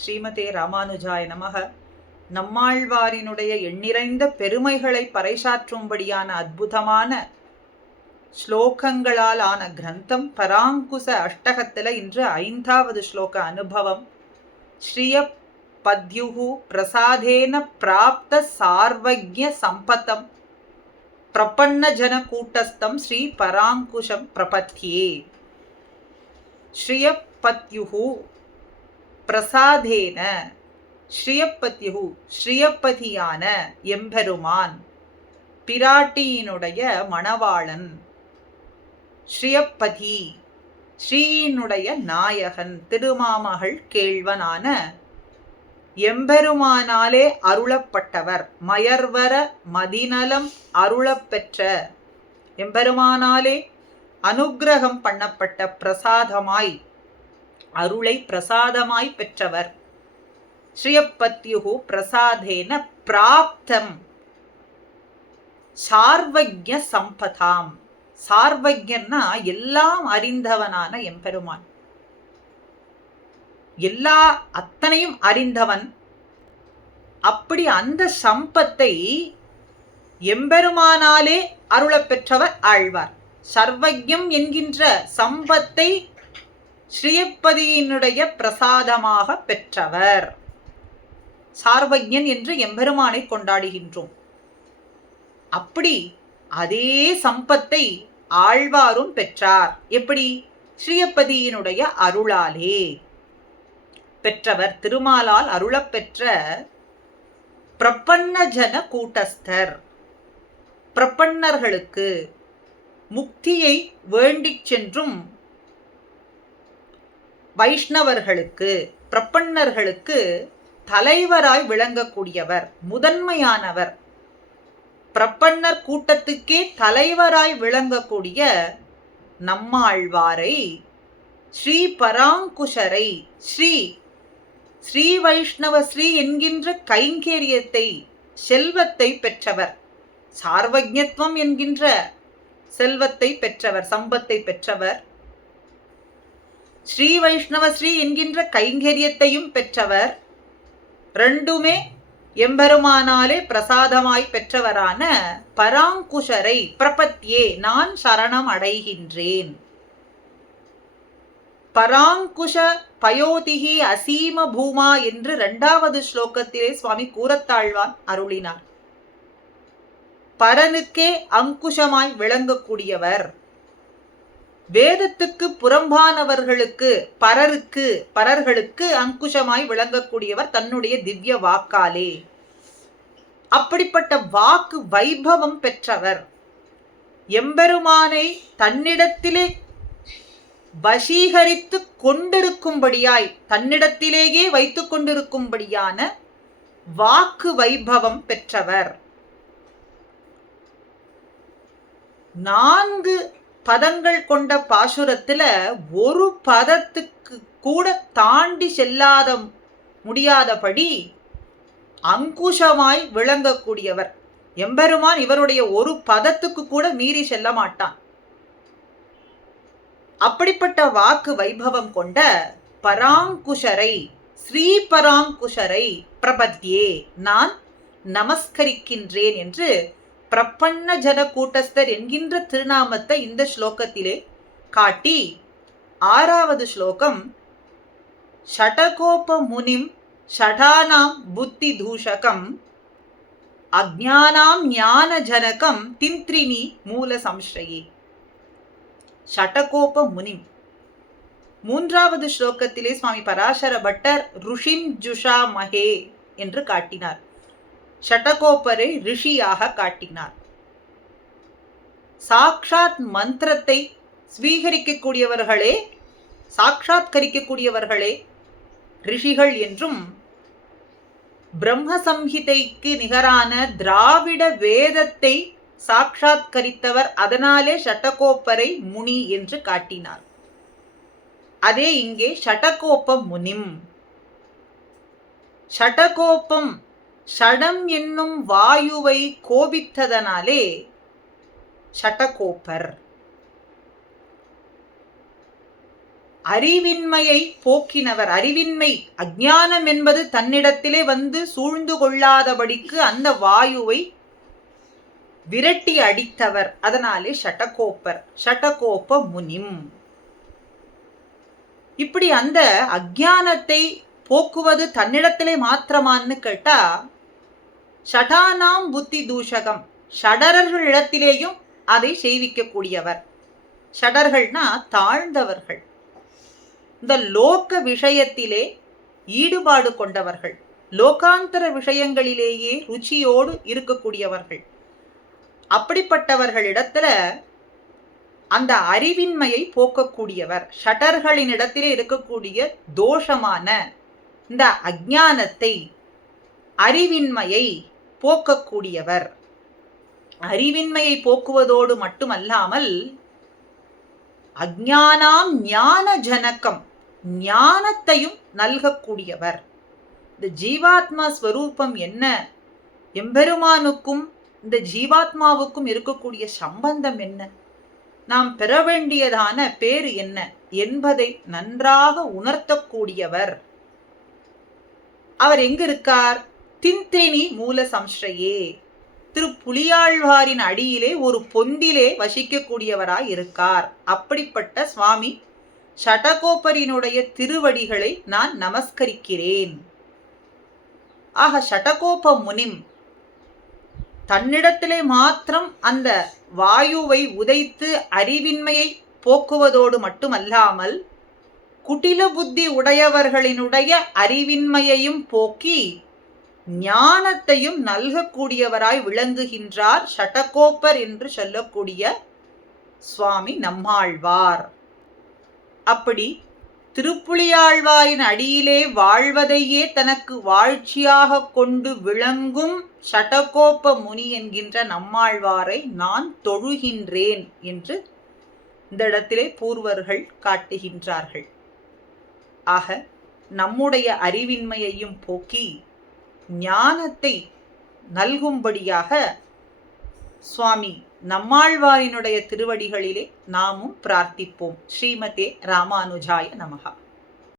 ஸ்ரீமதே ராமானுஜாய நமக. நம்மாழ்வாரினுடைய எண்ணிறைந்த பெருமைகளை பறைசாற்றும்படியான அற்புதமான ஸ்லோகங்களால் ஆன கிரந்தம் பராங்குச அஷ்டகத்தில் இன்று 5வது ஸ்லோக அனுபவம். ஸ்ரீய பத்யுஹு பிரசாதேன பிராப்த சார்வஜ்ய சம்பதம் பிரபன்ன ஜன கூட்டஸ்தம் ஸ்ரீ பராங்குஷம் பிரபத்யே. ஸ்ரீய பத்யுஹு பிரசாதேன, ஸ்ரீயப்பத்யுஹு ஸ்ரீயப்பதியான எம்பெருமான், பிராட்டியினுடைய மணவாளன், ஸ்ரீயப்பதி ஸ்ரீயினுடைய நாயகன், திருமாமகள் கேள்வனான எம்பெருமானாலே அருளப்பட்டவர், மயர்வர மதிநலம் அருளப்பெற்ற எம்பெருமானாலே அனுக்கிரகம் பண்ணப்பட்ட பிரசாதமாய் அருளை பிரசாதமாய் பெற்றவர். ஸ்ரீயப்பத்யுஹு பிரசாதேன பிராப்தம் சார்வஜ்ய சம்பதாம். சார்வஜ்யன்னா எல்லாம் அறிந்தவனான எம்பெருமான், அத்தனையும் அறிந்தவன். அப்படி அந்த சம்பத்தை எம்பெருமானாலே அருளப்பெற்றவர் ஆழ்வார். சர்வஜ்யம் என்கின்ற சம்பத்தை ஸ்ரீயப்பதியினுடைய பிரசாதமாக பெற்றவர். சார்வஜ்யன் என்று எம்பெருமானை கொண்டாடுகின்றோம். அப்படி அதே சம்பத்தை ஆழ்வாரும் பெற்றார். எப்படி? ஸ்ரீயப்பதியினுடைய அருளாலே பெற்றவர். திருமாலால் அருளப்பெற்ற பிரபன்ன ஜன கூட்டஸ்தர், பிரபன்னர்களுக்கு முக்தியை வேண்டிச் சென்றும் வைஷ்ணவர்களுக்கு, பிரபன்னர்களுக்கு தலைவராய் விளங்கக்கூடியவர், முதன்மையானவர். பிரபன்னர் கூட்டத்துக்கே தலைவராய் விளங்கக்கூடிய நம்மாழ்வாரை, ஸ்ரீ பராங்குஷரை, ஸ்ரீ வைஷ்ணவ ஸ்ரீ என்கின்ற கைங்கரியத்தை, செல்வத்தை பெற்றவர். சார்வஜ்யத்துவம் என்கின்ற செல்வத்தை பெற்றவர், சம்பத்தை பெற்றவர். ஸ்ரீ வைஷ்ணவ ஸ்ரீ என்கின்ற கைங்கரியத்தையும் பெற்றவர். ரெண்டுமே எம்பெருமானாலே பிரசாதமாய் பெற்றவரான பராங்குஷரை பிரபத்யே, நான் சரணம் அடைகின்றேன். பராங்குஷ பயோதிகி அசீம பூமா என்று 2வது ஸ்லோகத்திலே சுவாமி கூரத்தாழ்வான் அருளினார். பரனுக்கே அங்குஷமாய் விளங்கக்கூடியவர், வேதத்துக்கு புறம்பானவர்களுக்கு, பரர்களுக்கு அங்குஷமாய் விளங்கக்கூடியவர் தன்னுடைய திவ்ய வாக்காலே. அப்படிப்பட்ட வாக்கு வைபவம் பெற்றவர். எம்பெருமானை தன்னிடத்திலே வசீகரித்து கொண்டிருக்கும்படியாய், தன்னிடத்திலேயே வைத்துக் கொண்டிருக்கும்படியான வாக்கு வைபவம் பெற்றவர். 4 பதங்கள் கொண்ட பாசுரத்துல ஒரு பதத்துக்கு கூட தாண்டி செல்லாத முடியாதபடி அங்குஷமாய் விளங்கக்கூடியவர் எம்பெருமான். இவருடைய ஒரு பதத்துக்கு கூட மீறி செல்ல மாட்டான். அப்படிப்பட்ட வாக்கு வைபவம் கொண்ட பராங்குஷரை, ஸ்ரீ பராங்குஷரை பிரபத்யே, நான் நமஸ்கரிக்கின்றேன் என்று பிரபன்ன ஜன கூட்டஸ்தர் என்கின்ற திருநாமத்தை இந்த ஸ்லோகத்திலே காட்டி 6வது ஸ்லோகம் ஷடகோப முனிம் ஷடானாம் புத்தி தூஷகம் அஜ்ஞானாம் ஞான ஜனகம் திந்திரினி மூல சம்ஸ்ரயே. ஷடகோப முனிம் 3வது ஸ்லோகத்திலே சுவாமி பராசர பட்டர் ருஷிம் ஜுஷா மகே என்று காட்டினார். ஷடகோபரை ரிஷியாக காட்டினார். சாக்ஷாத் மந்திரத்தை ஸ்வீகரிக்கக்கூடியவர்களே, சாட்சாத்கரிக்கக்கூடியவர்களே ரிஷிகள் என்றும், பிரம்ம சம்ஹிதைக்கு நிகரான திராவிட வேதத்தை சாட்சாத்கரித்தவர், அதனாலே ஷடகோபரை முனி என்று காட்டினார். அதே இங்கே ஷடகோப முனிம். ஷடகோபம் ஷடம் என்னும் வாயுவை கோபித்ததனாலே ஷடகோபர். அறிவின்மையை போக்கினவர். அறிவின்மை, அஞ்ஞானம் என்பது தன்னிடத்திலே வந்து சூழ்ந்து கொள்ளாதபடிக்கு அந்த வாயுவை விரட்டி அடித்தவர். அதனாலே ஷடகோப்பர், ஷடகோப முனிம். இப்படி அந்த அஞ்ஞானத்தை போக்குவது தன்னிடத்திலே மாத்திரமான்னு கேட்டா, ஷடானாம் புத்தி தூஷகம், ஷடரர்களிடத்திலேயும் அதை செய்விக்கக்கூடியவர். ஷடர்கள்னா தாழ்ந்தவர்கள், இந்த லோக விஷயத்திலே ஈடுபாடு கொண்டவர்கள், லோகாந்தர விஷயங்களிலேயே ருச்சியோடு இருக்கக்கூடியவர்கள். அப்படிப்பட்டவர்களிடத்துல அந்த அறிவின்மையை போக்கக்கூடியவர். ஷடர்களினிடத்திலே இருக்கக்கூடிய தோஷமான இந்த அஞ்ஞானத்தை, அறிவின்மையை போக்கக்கூடியவர். அறிவின்மையை போக்குவதோடு மட்டுமல்லாமல் அஞ்ஞானாம் ஞான ஜனகம், ஞானத்தையும் நல்கக்கூடியவர். இந்த ஜீவாத்மா ஸ்வரூபம் என்ன, எம்பெருமானுக்கும் இந்த ஜீவாத்மாவுக்கும் இருக்கக்கூடிய சம்பந்தம் என்ன, நாம் பெற வேண்டியதான பேரு என்ன என்பதை நன்றாக உணர்த்தக்கூடியவர். அவர் எங்க இருக்கார்? திந்தேனி மூல சம்ஸ்ரயே, திருப்புலியாழ்வாரின் அடியிலே ஒரு பொந்திலே வசிக்கக்கூடியவராய் இருக்கார். அப்படிப்பட்ட சுவாமி ஷடகோபரினுடைய திருவடிகளை நான் நமஸ்கரிக்கிறேன். ஆக ஷடகோப முனிம் தன்னிடத்திலே மாத்திரம் அந்த வாயுவை உதைத்து அறிவின்மையை போக்குவதோடு மட்டுமல்லாமல் குட்டில புத்தி உடையவர்களினுடைய அறிவின்மையையும் போக்கி ஞானத்தையும் நல்கக்கூடியவராய் விளங்குகின்றார் ஷடகோப்பர் என்று சொல்லக்கூடிய சுவாமி நம்மாழ்வார். அப்படி திருப்புலியாழ்வாரின் அடியிலே வாழ்வதையே தனக்கு வாழ்ச்சியாக கொண்டு விளங்கும் ஷடகோப முனி என்கின்ற நம்மாழ்வாரை நான் தொழுகின்றேன் என்று இந்த இடத்திலே பூர்வர்கள் காட்டுகின்றார்கள். ஆக நம்முடைய அறிவின்மையையும் போக்கி ஞானத்தை நல்கும்படியாக சுவாமி நம்மாழ்வாரினுடைய திருவடிகளிலே நாமும் பிரார்த்திப்போம். ஸ்ரீமதே ராமானுஜாய நமஹ.